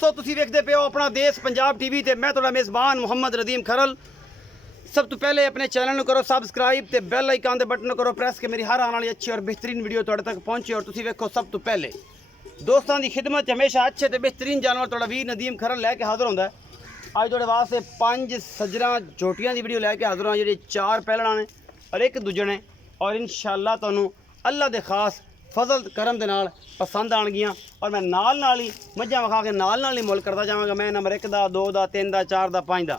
दोस्तों तुसीं वेखदे पे हो अपना देश पंजाब टीवी ते मैं तुहाडा मेज़बान मुहम्मद रदीम खरल। सब तो पहले अपने चैनल को करो सबसक्राइब ते बैल आइकन दे बटन करो प्रेस के मेरी हर आने वाली अच्छी और बेहतरीन वीडियो तुहाडे तक पहुंचे। और तुसीं वेखो सब तो पहले दोस्तों की खिदमत हमेशा अच्छे ते बेहतरीन जानवर तुहाडा वीर नदीम खरल लैके हाज़र होंदा है। अज तुहाडे वास्ते 5 सजरा जोटियां की वीडियो लैके हाज़र हाँ, जी 4 पहलना ने और एक दूजे ने। और इंशाअल्लाह तुहानू अल्लाह दे खास फजल करम दे नाल पसंद आनगियां। और मैं नाल ही मझां विखा के नाल ही मुल करता जावांगा। मैं नंबर 1 दा 2 दा 3 दा 4 दा 5 दा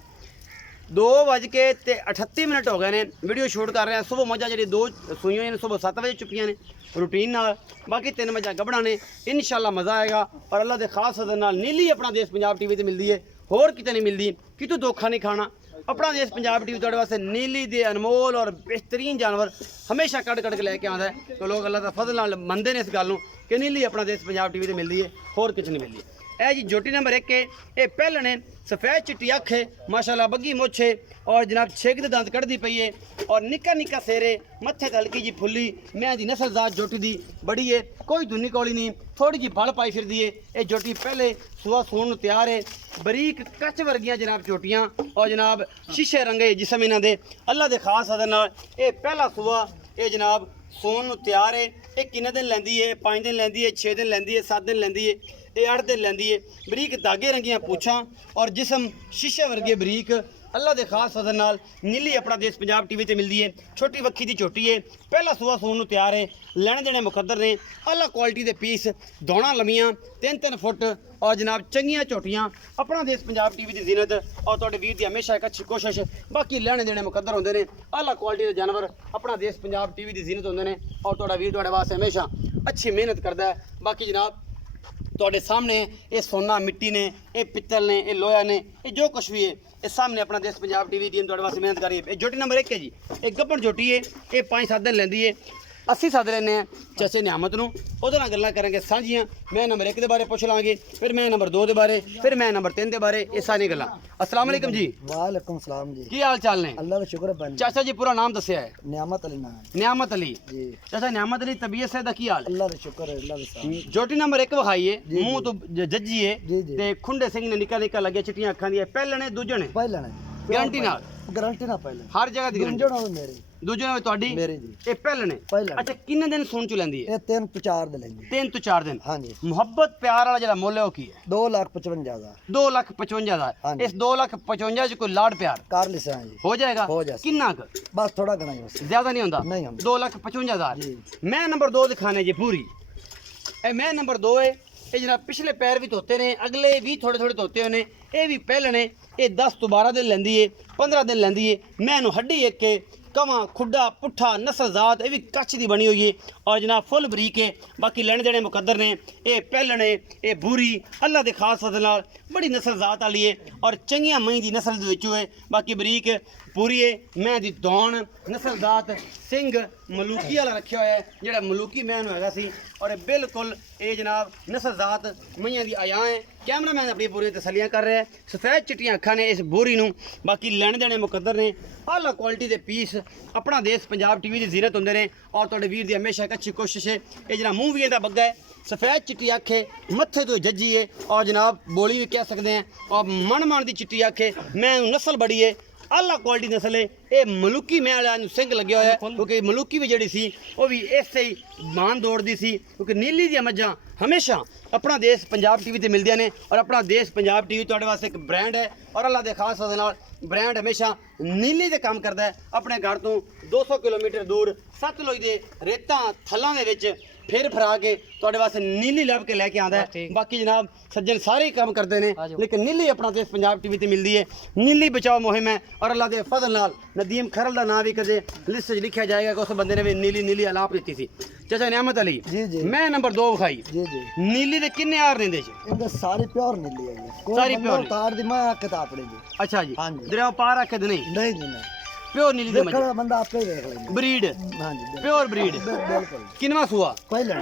2:38 हो गए ने वीडियो शूट कर रहे हैं। सुबह मझां जी 2 सूई हुई सुबह 7 बजे चुकियां ने रूटीन नाल। बाकी 3 मझां गबड़ा ने। इंशाअल्लाह मज़ा आएगा। और अल्लाह के खास फजल नाल नीली अपना देश पंजाब टीवी ते मिलती है, होर किते नहीं मिलती। कितों धोखा नहीं खाना। अपना देश पंजाब टीवी तुहाडे वास्ते नीली दे अनमोल और बेहतरीन जानवर हमेशा कड़ के लैके आंदा है। तो लोग अल्लाह का फजल नाल मनदे ने इस गल नूं कि नीली अपना देश पंजाब टीवी ते मिलती है, होर किछ नहीं मिलती। ए जी जोटी नंबर 1 है, ये पहले ने सफेद चिट्टी अख है, माशाल्लाह बग्गी मुछ है और जनाब 6 दंद कढ़दी पई है और निक्का निक्का सेरे मत्थे ते हल्की जी फुल्ली। मैं दी नस्ल जात जोटी दी बड़ी है, कोई दुनी कौली नहीं, थोड़ी जी बल पाई फिरदी है। ये जोटी पहले सुआ सून तैयार है। बरीक कच वर्गियां जनाब चोटियां और जनाब शीशे रंगे जिसम इन्हां दे अल्लाह दे खास अदर नाल। ये पहला सुआ ये जनाब सोन तैयार है। ये किन्ने दिन लैंदी है? 5 दिन लैंदी है, 6 दिन लैंदी है, 7 दिन लैंदी है, ये 8 दिन लैंदी है। बरीक धागे रंगियां पूछां और जिसम शीशे वर्गे बरीक अल्लाह के खास फजल नाल नीली अपना देश पंजाब टीवी ते मिलती है। छोटी वक्खी की चोटी है, पहला सुआ सून तैयार है। लैने देने मुकद्दर ने, अल्लाह क्वालिटी के पीस, दौड़ा लम्मियां 3-3 फुट और जनाब चंगियां झोटियां अपना देश पंजाब टीवी की जीनत। और तुहाडे वीर की हमेशा एक अच्छी कोशिश, बाकी लैने देने मुकद्दर होंदे ने। अल्लाह क्वालिटी के जानवर अपना देश पंजाब टीवी की जीनत होंदे ने और तुहाडा वीर तुहाडे वास्ते हमेशा अच्छी मेहनत करता है। बाकी जनाब तुहाडे सामने ये सोना मिट्टी ने, ये पित्तल ने, ये लोहा ने, ये जो कुछ भी है ये सामने अपना देश पंजाब टीवी टीम तुहाडे वास्ते मेहनत कर रही है। जोटी नंबर 1 है जी, एक गब्बन जोटी है। ये 5-7 दिन लैंदी है। 80 सद लेने हैं चाचे नियामत नूं, उहदे नाल गल्लां करांगे सांझियां। मैं नंबर 1 के बारे पुछ लांगे, फिर मैं नंबर 2 के बारे, फिर मैं नंबर 3 के बारे। ये सारी गल्लां। अस्सलाम वालेकुम जी। वालेकुम सलाम जी। की हाल चाल ने? अल्लाह का शुक्र है। चाचा जी पूरा नाम दस्या है? नियामत अली नाम है। नियामत अली जी। चाचा नियामत अली तबीयत से दा की हाल? अल्लाह का शुक्र है, अल्लाह का। जोटी नंबर 1 विखाई है, मुंह तो जज्जी है जी जी। ते खुंडे सिंह ने निक्का निक्का लगे, चिट्टियां अखां दी। पहले ने दूजे ने पहले ने गारंटी नाल? गारंटी ना पहले हर जगह दी गारंटी। दूजे मेरी दूजे ने तुहाडी? मेरी जी। ये पहले ने। पहले अच्छा किन्ने दिन सुन चु लैंदी है? ये 3-4 दे लेंगे। 3 तो 4 दिन। हां जी। मुहब्बत प्यार वाला जेड़ा मुੱਲ है वो की है? 2,55,000। 2,55,000। हाँ जी। इस 2,55,000 च कोई लाड़ प्यार कर लिसा है जी। हो जाएगा? हो जाएगा। किन्ना क? बस थोड़ा घना ही बस। ज्यादा नहीं होंदा? नहीं होंदा। 2,55,000। जी। मैं नंबर 2 दिखाने जी पूरी। ए मैं नंबर 2 है। ये जनाब पिछले पैर भी धोते ने, अगले भी थोड़े थोड़े धोते ने। ये भी पहले ने। ये 10 तो 12 दिन लैंदी है, 15 दिन लैंदी है। मैं हड्डी एक के कवा खुड्डा पुट्ठा नस्ल जात, ये भी कच्छ की बनी हुई है और जनाब फुल बरीक है। बाकी लेने देने मुकद्दर ने। ये पहले ने, ये बूरी अल्लाह के खास फजल नाल बड़ी नस्ल जात वाली है और चंगिया मई की नस्ल है। बाकी बरीक पूरी है। मैं दी दौन नस्ल जात सिंह मलूकी वाला रखा हुआ है, जोड़ा मलूकी मैन हैगा सी। और बिल्कुल ये जनाब नस्ल जात मईयां दी आया है। कैमरा मैन अपनी पूरी तसलियां कर रहे हैं। सफेद चिट्टियां अखां ने इस बोरी नूं। बाकी लैने देने मुकद्दर ने। आला क्वालिटी के पीस अपना देश पंजाब टीवी की जीनत होंदे ने और तुहाडे वीर की हमेशा एक अच्छी कोशिश है। ये जना मूँह भी इहदा बग्गा है, सफेद चिट्टी अख है, मत्थे तो जज्जी है और जनाब बोली भी कह सकते हैं और मन की चिट्टी अख है। मैं नस्ल बड़ी है, आला क्वालिटी नस्ल है। ये मलूकी मैं वाले सिंह लगे हुआ है क्योंकि मलूकी भी जी सी वो भी इसे ही मान दौड़ती सी क्योंकि नीली दी मझां हमेशा अपना देश पंजाब टीवी ते मिलदियां ने। और अपना देश पंजाब टीवी तुहाडे वास्ते एक ब्रांड है और अल्लाह दे खास फजल नाल ब्रांड हमेशा नीली दे काम करता है। अपने घर तो 200 किलोमीटर दूर सतलुज दे रेतां थल्लां दे विच फिर फरा के तुहाडे वास्ते नीली लभ के लैके आंदा है। बाकी जनाब सज्जन सारे ही काम करते हैं लेकिन नीली अपना देश पंजाब टीवी ते मिलती है। नीली बचाओ मुहिम है और अल्लाह के फजल नाल नदीम खरल का नाम भी कदे लिस्ट लिखा जाएगा कि उस बंदे ने भी नीली नीली अलाप दी थी। चाचा नियामत अली जी जी। मैं नंबर 2 विखाई जी जी। नीली दे किन्ने यार ने दे इनके सारी प्योर नीली है जी। सारी प्योर तार दी मैं किताब पढ़ी जी। अच्छा जी। हाँ जी। दरिया पार रखे नहीं? नहीं जी नहीं। प्योर नीली दे देखो बंदा आपे देख लेंगे। ब्रीड? हां जी प्योर ब्रीड। बिल्कुल। किनवा सुआ? पहले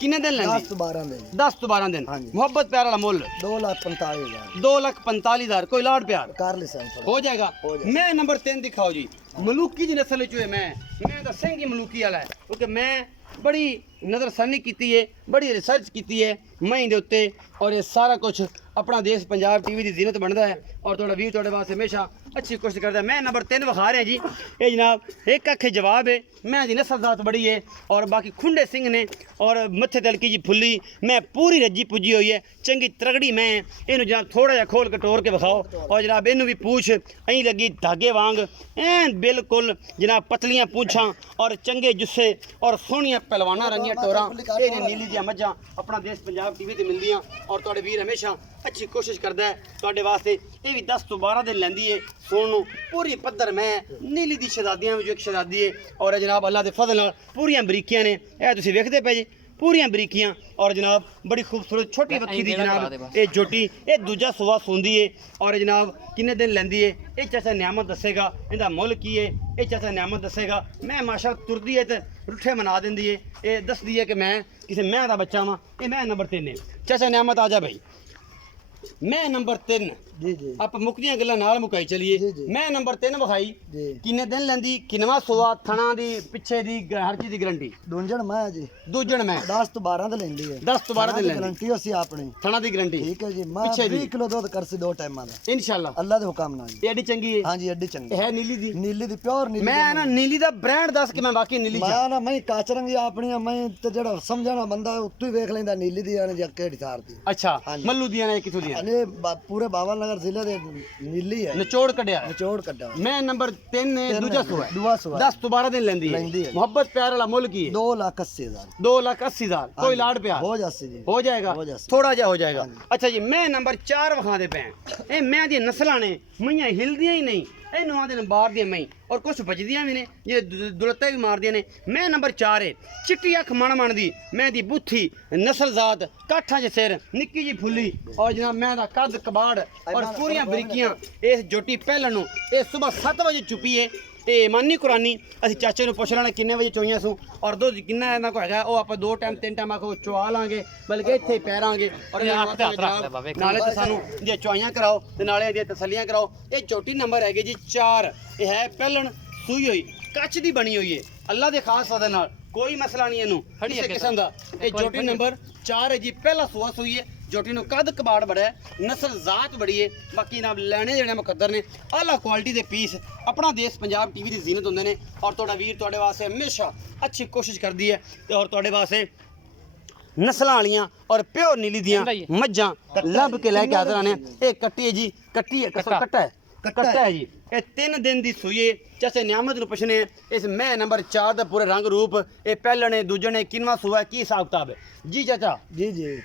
किन्ने दिन लेंदी? 10 तो 12 दिन। 10 तो 12 दिन। हाँ जी। मोहब्बत प्यार वाला मुੱਲ? 2,45,000। 2,45,000। कोई लाड़ प्यार कर लिसा हो जाएगा? हो जाएगा। मैं नंबर 3 दिखाओ जी। मलूकी दी नस्ल चो है। मैं तो सिंह ही मलूकी वाला है क्योंकि मैं बड़ी नज़रसानी की है, बड़ी रिसर्च की है मई दे उत्ते और ये सारा कुछ अपना देश पंजाब टीवी की जीनत बनता है और थोड़ा व्यू थोड़े वास्ते हमेशा अच्छी कोशिश करता है। मैं नंबर 3 विखा रहे हैं जी, ये जनाब एक अखे जवाब है, मैं दी नस्ल जात बड़ी है और बाकी खुंडे सिंह ने और मत्थे तलकी जी फुल्ली, मैं पूरी रजी पुजी हुई है, चंगी तरगड़ी मैं इनू जनाब थोड़ा जा खोल कटोर के विखाओ और जनाब इनू भी पूछ अं लगी धागे वांग एन बिल्कुल जनाब पतलियां पूछां और चंगे जुस्से और सोहनियां पहलवाना रंगियां टोरां ये नीली दियां मज्जां अपना देश पंजाब टीवी ते मिलदियां और तुहाडे वीर हमेशा अच्छी कोशिश करता है तुहाडे वास्ते। ये भी 10 तो 12 दिन लैंदी है सोनू पूरी पद्धर मैं नीली दी शहजादियां विचों एक शहजादी है और जनाब अल्लाह दे फजल नाल पूरियां बरीकियां ने ए तुसीं वेखदे पे जी पूरियां बरीकियां और जनाब बड़ी खूबसूरत छोटी बक्खी दी जनाब ये जोटी ये दूजा सुबह सूंदी है और जनाब किन्ने दिन लैंदी है ये चाचा नियामत दसेगा इहदा मुल की है ये चाचा नियामत दसेगा। मैं माशा तुरदी है तो रुठे मना देंदी है ये दसदी है कि मैं किसी मैं दा बच्चा वां ये मैं नंबर 3 है। चाचा नियामत आ जा भाई मैं नंबर 3 जी जी आप मुकदियां गल्लां नाल मुकाई चलिए जी, जी। मैं नंबर 3 विखाई जी किन्ने दिन लैंदी किनवा सुआ थणा दी पिछे दी हर चीज दी गारंटी दूंजण मैं जी दूजण मैं 10 ਤੋਂ 12 ਦਾ ਲੈਂਦੀ ਹੈ 10 ਤੋਂ 12 दिन लैंदी ਗਾਰੰਟੀ ਅਸੀਂ ਆਪਣੀ थणा दी गारंटी ਠੀਕ ਹੈ ਜੀ ਮੈਂ ਪਿੱਛੇ ਦੀ। 20 ਕਿਲੋ ਦੁੱਧ ਕਰਸੀ 2 ਟਾਈਮਾਂ ਦਾ इंशाल्लाह ਅੱਲਾ ਦੇ ਹੁਕਮ ਨਾਲ ਜੀ ये एडी चंगी है ਹਾਂਜੀ ਐਡੀ ਚੰਗੀ है नीली दी ਨੀਲੀ ਦੀ ਪਿਓਰ ਨੀਲੀ मैं ना नीली दा ब्रांड दस कि मैं वाकई नीली चा ਮੈਂ ਨਾ ਮੈਂ ਕਾਚਰੰਗੀ ਆਪਣੀਆਂ ਮੈਂ ਤੇ ਜਿਹੜਾ ਸਮਝਣਾ ਬੰਦਾ ਉੱਤੋਂ ਹੀ ਵੇਖ ਲੈਂਦਾ ਨੀਲੀ ਦੀ ਆਣ ਜਾਂ ਕਿਹੜੀ ਥਾਰ ਦੀ अच्छा ਹਾਂਜੀ। मल्लू दियां ने किथों दियां ਅਨੇ ਪੂਰੇ ਬਾਬਾ ਨਗਰ ਜ਼ਿਲ੍ਹੇ ਦੇ ਨੀਲੀ ਹੈ निचोड़ कढिया ਨਿਚੋੜ ਕੱਢਾ मैं नंबर 3 ने दूजा सुआ है ਦੂਆ ਸਵਾ 10 तो 12 दिन लेंदी है लेंदी है। मोहब्बत प्यार वाला मुल की है 2,80,000 2,80,000 कोई लाड प्यार ਹੋ ਜਾਸੀ ਜੀ हो जाएगा हो जासी। थोड़ा जा हो जाएगा। अच्छा जी मैं नंबर 4 विखाते पे ये मैं दी नस्लां ने मईयां हिलदियां ही नहीं ਇਹਨੂੰ ਆਦੇ ਨੇ ਬਾਹਰ ਦੀਆਂ ਮਈ ਔਰ ਕੁਝ ਬਚਦੀਆਂ ਵੀ ਨੇ ਜਿਹੜੇ ਦੁਲੱਤੇ ਵੀ ਮਾਰਦੀਆਂ ਨੇ। ਮੈਂ ਨੰਬਰ 4 ਹੈ ਚਿੱਟੀ ਅੱਖ ਮਣ ਦੀ ਮੈਂ ਦੀ ਬੁੱਥੀ ਨਸਲ ਜ਼ਾਤ ਕਾਠਾਂ 'ਚ ਸਿਰ ਨਿੱਕੀ ਜੀ ਫੁੱਲੀ ਔਰ ਜਨਾਬ ਮੈਂ ਦਾ ਕੱਦ ਕਬਾੜ ਔਰ ਪੂਰੀਆਂ ਬਰੀਕੀਆਂ ਇਸ ਜੋਟੀ ਪਹਿਲਣ ਨੂੰ ਇਹ ਸਵੇਰ 7 ਵਜੇ ਚੁੱਪੀ ਹੈ ਤੇ ਮਾਨੀ ਕੁਰਾਨੀ ਅਸੀਂ ਚਾਚੇ ਨੂੰ ਪੁੱਛ ਲੈਣਾ ਕਿੰਨੇ ਵਜੇ ਚੋਈਆਂ ਸੂ ਔਰ ਦੁੱਧ ਕਿੰਨਾ ਇਹਨਾਂ ਕੋ ਹੈਗਾ ਉਹ ਆਪਾਂ 2 ਟਾਈਮ 3 ਟਾਈਮ ਆਖੋ ਚਵਾ ਲਾਂਗੇ ਬਲਕਿ ਇੱਥੇ ਪੈਰਾਂਗੇ ਔਰ ਨਾਲੇ ਤਾਂ ਸਾਨੂੰ ਜੇ ਚੋਈਆਂ ਕਰਾਓ ਤੇ ਨਾਲੇ ਇਹਦੀਆਂ ਤਸੱਲੀਆਂ ਕਰਾਓ। ਇਹ ਚੋਟੀ ਨੰਬਰ ਹੈਗੇ ਜੀ 4 ਇਹ ਹੈ ਪਹਿਲਣ ਸੂਈ ਹੋਈ ਕੱਚ ਦੀ ਬਣੀ ਹੋਈ ਹੈ ਅੱਲਾ ਦੇ ਖਾਸ ਫਜ਼ਲ ਨਾਲ ਕੋਈ ਮਸਲਾ ਨਹੀਂ ਇਹਨੂੰ ਕਿਸੇ ਕਿਸਮ ਦਾ। ਇਹ ਜੋਟੀ ਨੰਬਰ 4 ਹੈ ਜੀ ਪਹਿਲਾ ਸੂਆ ਸੂਈ ਹੈ ਜੋਟੀ ਨੂੰ ਕੱਦ ਕਬਾੜ ਬੜਾ ਹੈ ਨਸਲ ਜ਼ਾਤ ਬੜੀ ਹੈ ਬਾਕੀ ਨਾ ਲੈਣੇ ਜਿਹੜੇ ਮੁਕੱਦਰ ਨੇ ਆਲਾ ਕੁਆਲਿਟੀ ਦੇ ਪੀਸ ਆਪਣਾ ਦੇਸ਼ ਪੰਜਾਬ ਟੀਵੀ ਦੀ ਜ਼ੀਨਤ ਹੁੰਦੇ ਨੇ ਔਰ ਤੁਹਾਡਾ ਵੀਰ ਤੁਹਾਡੇ ਵਾਸਤੇ ਹਮੇਸ਼ਾ ਅੱਛੀ ਕੋਸ਼ਿਸ਼ ਕਰਦੀ ਹੈ ਤੇ ਔਰ ਤੁਹਾਡੇ ਵਾਸਤੇ ਨਸਲਾਂ ਵਾਲੀਆਂ ਔਰ ਪਿਓਰ ਨੀਲੀ ਦੀਆਂ ਮੱਝਾਂ ਲੱਭ ਕੇ ਲੈ ਕੇ ਹਾਜ਼ਰ ਨੇ। ਇਹ ਕੱਟੀ ਹੈ ਜੀ ਕੱਟੀ ਹੈ ਕੱਟਾ ਹੈ ਕੱਟਾ ਹੈ ਜੀ ਇਹ 3 ਦਿਨ ਦੀ ਸੂਈ ਹੈ। ਚਾਚੇ ਨਿਆਮਤ ਨੂੰ ਪੁੱਛਣੇ ਇਸ ਮੈਂ ਨੰਬਰ 4 ਦਾ ਪੂਰੇ ਰੰਗ ਰੂਪ ਇਹ ਪਹਿਲਣੇ ਦੂਜਣੇ ਕਿੰਨਵਾ ਸੂਆ ਕੀ ਹਿਸਾਬ ਕਿਤਾਬ ਹੈ ਜੀ ਚਾਚਾ ਜੀ ਜੀ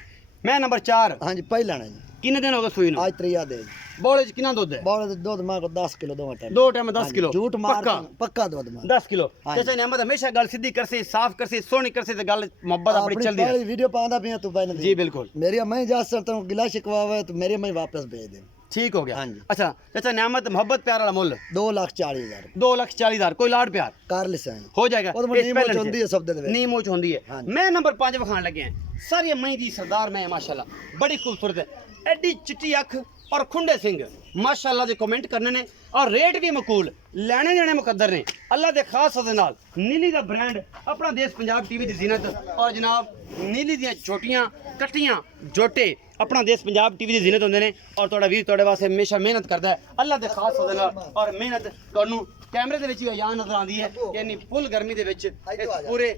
ਮੈਂ ਨੰਬਰ 4 ਹਾਂਜੀ ਪਹਿਲਾਂ ਜੀ ਕਿੰਨੇ ਦਿਨ ਹੋ ਗਏ ਸੂਈ ਨੂੰ ਅੱਜ ਤਰੀਆ ਦੇ ਬੋਲੇ ਚ ਕਿੰਨਾ ਦੁੱਧ ਹੈ ਬਾਲ ਦੇ ਦੁੱਧ ਮਾਂ ਕੋ 10 ਕਿਲੋ ਦੋਵਾਂ ਟਾਈਮ 2 ਟਾਈਮ 10 ਕਿਲੋ ਝੂਠ ਮਾਰ ਪੱਕਾ ਪੱਕਾ ਦੁੱਧ ਮਾਰ 10 ਕਿਲੋ ਚਾਚਾ ਨਿਆਮਤ ਹਮੇਸ਼ਾ ਗੱਲ ਸਿੱਧੀ ਕਰਸੇ ਸਾਫ਼ ਕਰਸੇ ਸੋਹਣੀ ਕਰਸੇ ਤੇ ਗੱਲ ਮੁਹੱਬਤ ਆਪਣੀ ਚੱਲਦੀ ਹੈ। ਵੀਡੀਓ ਪਾਉਂਦਾ ਪਿਆ ਤੂੰ ਪਹਿਲਾਂ ਜੀ ਬਿਲकुल ਮੇਰੀ ਮੈਂ ਜਾ ਸਕਦਾ ਹੂੰ ਗਿਲਾ ਸ਼ਿਕਵਾ ਹੋਵੇ ਤਾਂ ਮੇਰੀ ਮੈਂ ਵਾਪਸ ਭੇਜ ਦੇ ठीक हो गया। हाँ जी। अच्छा चाचा नियामत मोहब्बत प्यार वाला मुल 2,40,000 2,40,000 कोई लाड प्यार ਕਰ ਲਿਸਾਂ हो जाएगा ਉਹ इस ਨੀ पहले ਮੋਚ ਹੁੰਦੀ ਹੈ ਸਭ ਦੇ ਵਿੱਚ नी मोच होंदी है। हाँ। मैं नंबर 5 विखान लगे हैं सारी मई दी सरदार मैं माशाल्लाह बड़ी खूबसूरत है एडी चिट्टी अख और खुंडे सिंह माशाल्लाह दे कमेंट करने ने और रेट भी मकूल ਲੈਣੇ ਦੇਣੇ ਮੁਕੱਦਰ ਨੇ ਅੱਲਾ ਦੇ ਖਾਸ ਫਜ਼ਲ ਨਾਲ। ਨੀਲੀ ਦਾ ਬ੍ਰਾਂਡ ਆਪਣਾ ਦੇਸ਼ ਪੰਜਾਬ ਟੀਵੀ ਦੀ ਜ਼ੀਨਤ ਔਰ ਜਨਾਬ ਨੀਲੀ ਦੀਆਂ ਛੋਟੀਆਂ ਕੱਟੀਆਂ ਜੋਟੇ ਆਪਣਾ ਦੇਸ਼ ਪੰਜਾਬ ਟੀਵੀ ਦੀ ਜ਼ੀਨਤ ਹੁੰਦੇ ਨੇ ਔਰ ਤੁਹਾਡਾ ਵੀਰ ਤੁਹਾਡੇ ਵਾਸਤੇ ਹਮੇਸ਼ਾ ਮਿਹਨਤ ਕਰਦਾ ਹੈ ਅੱਲਾ ਦੇ ਖਾਸ ਫਜ਼ਲ ਨਾਲ ਔਰ ਮਿਹਨਤ ਤੁਹਾਨੂੰ ਕੈਮਰੇ ਦੇ ਵਿੱਚ ਵੀ ਆਯਾਨ ਨਜ਼ਰ ਆਉਂਦੀ ਹੈ ਕਿ ਇੰਨੀ ਫੁੱਲ ਗਰਮੀ ਦੇ ਵਿੱਚ ਇਸ ਪੂਰੇ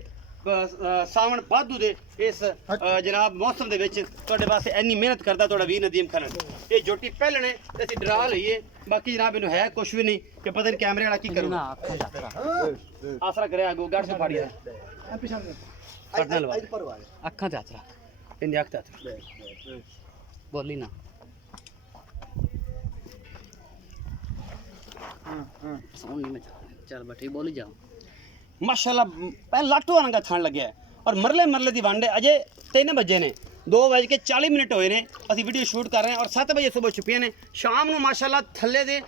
ਸਾਵਣ ਭਾਦੂ ਦੇ ਇਸ ਜਨਾਬ ਮੌਸਮ ਦੇ ਵਿੱਚ ਤੁਹਾਡੇ ਵਾਸਤੇ ਇੰਨੀ ਮਿਹਨਤ ਕਰਦਾ ਤੁਹਾਡਾ ਵੀਰ ਨਦੀਮ ਖਾਨ। ਇਹ ਜੋਟੀ ਪਹਿਲਣੇ ਤੇ ਅਸੀਂ ਡਰਾ ਲਈਏ ਬਾਕੀ ਜਨਾਬ ਇਹਨੂੰ ਹੈ ਕੁਝ ਵੀ ਨਹੀਂ ਕਿ ਪਤਾ ਨਹੀਂ ਕੈਮਰੇ ਵਾਲਾ ਕੀ ਕਰੂਗਾ ਆਸਰਾ ਕਰਿਆ ਅਗੋ ਗੱਡ ਤੋਂ ਫਾੜੀ ਅੱਖਾਂ ਤੇ ਹੱਥ ਰੱਖ ਇਹਨੇ ਅੱਖ ਤੇ ਬੋਲੀ ਨਾ ਸੌਣ ਨਹੀਂ ਮੈਂ ਚੱਲ ਬੈਠੀ ਬੋਲੀ ਜਾ ਮਾਸ਼ਾਅੱਲਾ ਪਹਿਲਾਂ ਲਾਟੂ ਵਾਂਗਾ ਖਾਣ ਲੱਗਿਆ ਔਰ ਮਰਲੇ ਮਰਲੇ ਦੀ ਵੰਡ ਅਜੇ 3 ਵਜੇ ਨੇ 2:40 ਮਿੰਟ ਹੋਏ ਨੇ ਅਸੀਂ ਵੀਡੀਓ ਸ਼ੂਟ ਕਰ ਰਹੇ ਹਾਂ ਔਰ 7 ਵਜੇ ਸਵੇਰ ਛੁੱਪੀਆਂ ਨੇ ਸ਼ਾਮ ਨੂੰ ਮਾਸ਼ਾਅੱਲਾ ਥੱਲੇ ਦੇ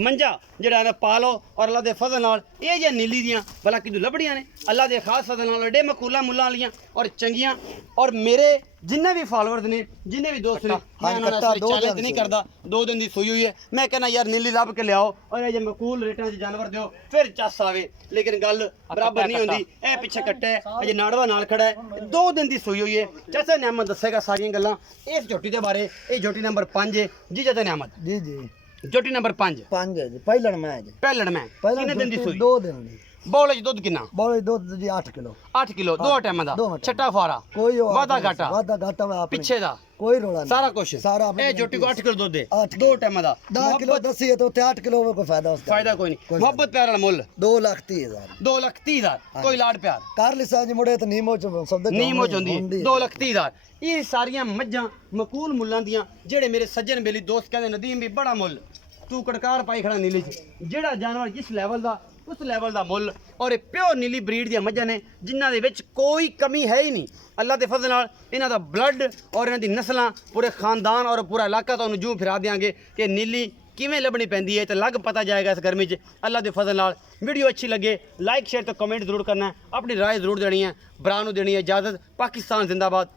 ਮੰਜਾ ਜਿਹੜਾ ਹੈ ਪਾ ਲਓ ਔਰ ਅੱਲਾ ਦੇ ਫਜ਼ਲ ਨਾਲ ਇਹ ਜੇ ਨੀਲੀ ਦੀਆਂ ਭਲਾ ਕਿਦੋਂ ਲੱਭੜੀਆਂ ਨੇ ਅੱਲਾ ਦੇ ਖਾਸ ਫਜ਼ਲ ਨਾਲ ਡੇ ਮਕੂਲਾ ਮੁੱਲਾਂ ਵਾਲੀਆਂ ਔਰ ਚੰਗੀਆਂ ਔਰ ਮੇਰੇ ਜਿੰਨੇ ਵੀ ਫਾਲੋਅਰਸ ਨੇ ਜਿੰਨੇ ਵੀ ਦੋਸਤ ਨੇ ਮੈਂ ਉਹਨਾਂ ਨਾਲ ਚੈਲੰਜ ਨਹੀਂ ਕਰਦਾ 2 ਦਿਨ ਦੀ ਸੂਈ ਹੋਈ ਹੈ ਮੈਂ ਕਹਿੰਦਾ ਯਾਰ ਨੀਲੀ ਲੱਭ ਕੇ ਲਿਆਓ ਔਰ ਇਹ ਜੇ ਮਕੂਲ ਰੇਟਾਂ 'ਚ ਜਾਨਵਰ ਦਿਓ ਫਿਰ ਚੱਸ ਆਵੇ ਲੇਕਿਨ ਗੱਲ ਬਰਾਬਰ ਨਹੀਂ ਹੁੰਦੀ। ਇਹ ਪਿੱਛੇ ਕੱਟਾ ਹੈ ਅਜੇ ਨਾੜਵਾ ਨਾਲ ਖੜਾ ਹੈ 2 ਦਿਨ ਦੀ ਸੂਈ ਹੋਈ ਹੈ ਚਾਚਾ ਨਿਆਮਤ ਦੱਸੇਗਾ ਸਾਰੀਆਂ ਗੱਲਾਂ। ਇਸ इस झोटी के बारे ये झोटी नंबर 5 है जी जतन अहमद जी जी झोटी नंबर 5 5 है जी पहिलन मैं जी पहलड़ में कितने दिन दी झोटी सूई 2 दिन दी बौले दुध कितना बौले दुध जी 8 किलो 8 किलो दो टाइम दा दो टाइम। छट्टा फारा कोई वादा घाटा वादा घाटा में आपने पिछे दा कोई रोला नहीं सारा कुछ सारा आपने ए झोटी को 8 किलो दूध दे आठ दो टाइम दा 10 किलो दसी है तो 8 किलो में कोई फायदा उसका फायदा कोई नहीं कोई मोहब्बत प्यार वाला मुੱਲ 2,30,000 2,30,000 कोई लाड प्यार कर लिसा जी मुड़े तो नीमो च सौदे ਨੀਮੋ ਚ ਹੁੰਦੀ ਹੈ 2,30,000 ਇਹ ਸਾਰੀਆਂ ਮੱਝਾਂ ਮਕੂਲ ਮੁੱਲਾਂ ਦੀਆਂ ਜਿਹੜੇ ਮੇਰੇ ਸੱਜਣ ਬੇਲੀ ਦੋਸਤ ਕਹਿੰਦੇ ਨਦੀਮ ਵੀ ਬੜਾ ਮੁੱਲ ਤੂੰ ਕੜਕਾਰ ਪਾਈ ਖੜਾ ਨੀਲੀ ਚ ਜਿਹੜਾ ਜਾਨਵਰ ਜਿਸ ਲੈਵਲ ਦਾ ਉਸ ਲੈਵਲ ਦਾ ਮੁੱਲ ਔਰ ਇਹ ਪਿਓਰ ਨੀਲੀ ਬਰੀਡ ਦੀਆਂ ਮੱਝਾਂ ਨੇ ਜਿਨ੍ਹਾਂ ਦੇ ਵਿੱਚ ਕੋਈ ਕਮੀ ਹੈ ਹੀ ਨਹੀਂ ਅੱਲਾ ਦੇ ਫਜ਼ਲ ਨਾਲ ਇਹਨਾਂ ਦਾ ਬਲੱਡ ਔਰ ਇਹਨਾਂ ਦੀ ਨਸਲਾਂ ਪੂਰੇ ਖਾਨਦਾਨ ਔਰ ਪੂਰਾ ਇਲਾਕਾ ਤੁਹਾਨੂੰ ਜੂ ਫਿਰਾ ਦਿਆਂਗੇ ਕਿ ਨੀਲੀ ਕਿਵੇਂ ਲੱਭਣੀ ਪੈਂਦੀ ਹੈ ਤੇ ਲੱਗ ਪਤਾ ਜਾਏਗਾ ਇਸ ਗਰਮੀ 'ਚ ਅੱਲਾ ਦੇ ਫਜ਼ਲ ਨਾਲ ਵੀਡੀਓ ਅੱਛੀ ਲੱਗੇ ਲਾਈਕ ਸ਼ੇਅਰ ਤੇ ਕਮੈਂਟ ਜ਼ਰੂਰ ਕਰਨਾ ਹੈ ਆਪਣੀ ਰਾਏ ਜ਼ਰੂਰ ਦੇਣੀ ਹੈ ਭਰਾ ਨੂੰ ਦੇਣੀ ਹੈ ਇਜਾਜ਼ਤ ਪਾਕਿਸਤਾਨ ਜ਼ਿੰਦਾਬਾਦ